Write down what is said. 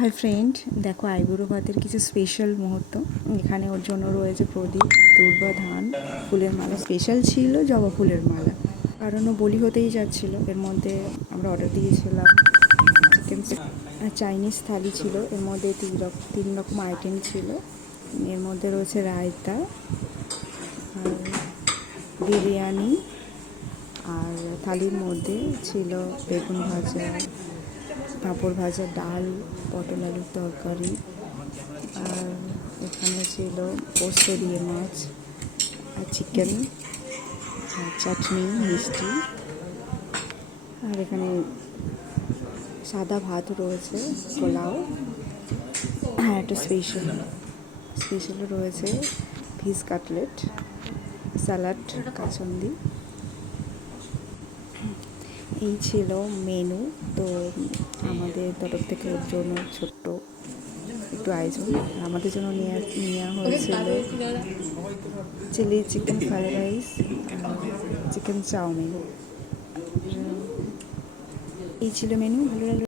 Hi friend, দেখো আইবুড়ো ভাতের কিছু স্পেশাল মুহূর্ত। এখানে ওর জন্য রয়েছে প্রদীপ, দুর্বা, ধান, ফুলের মালা। স্পেশাল ছিল জবা ফুলের মালা, কারণ ও বলি হতেই যাচ্ছিল। এর মধ্যে আমরা অর্ডার দিয়েছিলাম চিকেন, চাইনিজ থালি ছিল। এর মধ্যে তিন রকম আইটেম ছিল। এর মধ্যে রয়েছে রায়তা, আর বিরিয়ানি, আর থালির মধ্যে ছিল বেগুন ভাজা, পাঁপড় ভাজা, ডাল, পটল আলুর তরকারি, আর এখানে ছিল পোস্ত দিয়ে মাছ, আর চিকেন, আর চাটনি, মিষ্টি, আর এখানে সাদা ভাত রয়েছে, পোলাও, আর একটা স্পেশাল রয়েছে ফিশ কাটলেট, স্যালাড, কাসুন্দি। এই ছিল মেনু। তো আমাদের তরফ থেকে ওর জন্য ছোট্ট একটু আয়োজন। আমাদের জন্য নেওয়া হয়েছিল chilli chicken fried rice, chicken chow mein. এই ছিল মেনু। ভালো লাগলো।